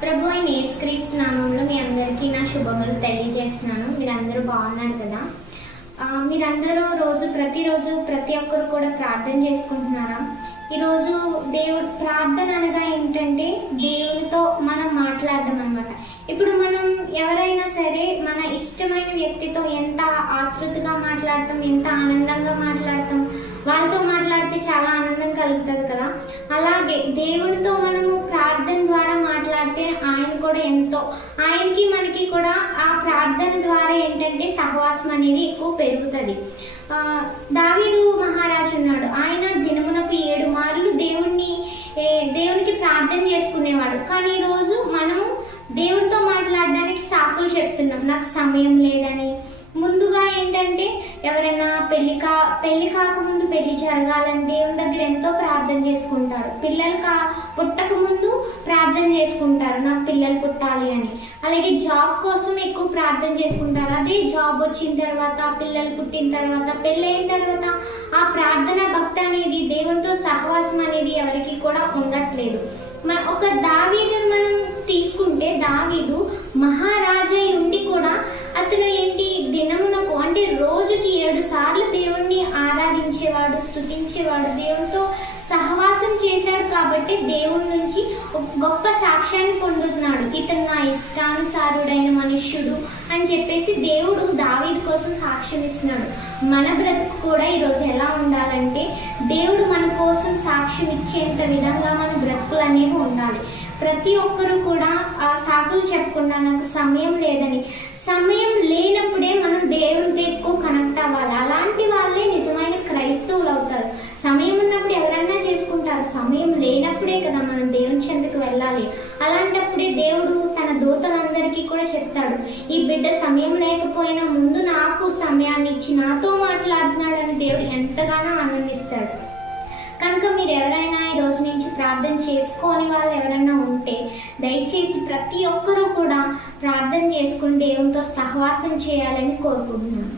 ప్రభు అయిన యేసుక్రీస్తు నామంలో మీ అందరికీ నా శుభములు తెలియజేస్తున్నాను. మీరందరూ బాగున్నారు కదా? మీరందరూ రోజు ప్రతిరోజు ప్రతి ఒక్కరు కూడా ప్రార్థన చేసుకుంటున్నారా? ఈరోజు దేవుడు ప్రార్థన అనగా ఏంటంటే దేవునితో మనం మాట్లాడడం అనమాట ఇప్పుడు మనం ఎవరైనా సరే మన ఇష్టమైన వ్యక్తితో ఎంత ఆతృతగా మాట్లాడతాం ఎంత ఆనందంగా మాట్లాడతాం వాళ్ళతో మాట్లాడితే చాలా ఆనందం కలుగుతుంది కదా? అలాగే దేవునితో మనము ప్రార్థన ద్వారా మాట్లాడితే ఆయన కూడా ఎంతో. ఆయనకి మనకి కూడా ఆ ప్రార్థన ద్వారా ఏంటంటే సహవాసం అనేది ఎక్కువ పెరుగుతుంది. దావీదు మహారాజు ఉన్నాడు. ఆయన దినమునకు ఏడు మార్లు దేవుణ్ణి దేవునికి ప్రార్థన చేసుకునేవాడు. కానీ ఈరోజు మనము దేవునితో మాట్లాడడానికి సాకులు చెప్తున్నాం. నాకు సమయం లేదని. ముందుగా ఏంటంటే ఎవరైనా పెళ్ళి కా పెళ్ళి కాకముందు పెళ్ళి జరగాలని దేవుని దగ్గర ఎంతో ప్రార్థన చేసుకుంటారు. పిల్లలు కా పుట్టక ప్రార్థన చేసుకుంటారు నాకు పిల్లలు పుట్టాలి అని. అలాగే జాబ్ కోసం ఎక్కువ ప్రార్థన చేసుకుంటారు. అదే జాబ్ వచ్చిన తర్వాత పిల్లలు పుట్టిన తర్వాత పెళ్ళైన తర్వాత ఆ ప్రార్థన భక్తి అనేది దేవునితో సహవాసం అనేది ఎవరికి కూడా ఉండట్లేదు. ఒక దావీదుని మనం తీసుకుంటే దావీదు మహారాజై ఉండి కూడా అతను ఏంటి దినమునకు అంటే రోజుకి ఏడు సార్లు దేవుణ్ణి ఆరాధించేవాడు స్తుతించేవాడు. దేవునితో సహవాసం చేశాడు కాబట్టి దేవుడి నుంచి గొప్ప సాక్ష్యాన్ని పొందుతున్నాడు. ఇతను నా ఇష్టానుసారుడైన మనుష్యుడు అని చెప్పేసి దేవుడు దావీదు కోసం సాక్ష్యం ఇస్తున్నాడు. మన బ్రతుకు కూడా ఈరోజు ఎలా ఉండాలంటే దేవుడు మన కోసం సాక్ష్యం ఇచ్చేంత విధంగా మన బ్రతుకులు అనేవి ఉండాలి. ప్రతి ఒక్కరూ కూడా ఆ సాకులు చెప్పకుండా నాకు సమయం లేదని. సమయం లేనప్పుడే మనం సమయం లేనప్పుడే కదా మనం దేవుని చెందుకు వెళ్ళాలి. అలాంటప్పుడే దేవుడు తన దూతలందరికీ కూడా చెప్తాడు ఈ బిడ్డ సమయం లేకపోయినా ముందు నాకు సమయాన్ని ఇచ్చి నాతో మాట్లాడుతున్నాడని దేవుడు ఎంతగానో ఆనందిస్తాడు. కనుక మీరు ఎవరైనా ఈ రోజు నుంచి ప్రార్థన చేసుకోని వాళ్ళు ఎవరైనా ఉంటే దయచేసి ప్రతి ఒక్కరూ కూడా ప్రార్థన చేసుకుని దేవునితో సహవాసం చేయాలని కోరుకుంటున్నాను.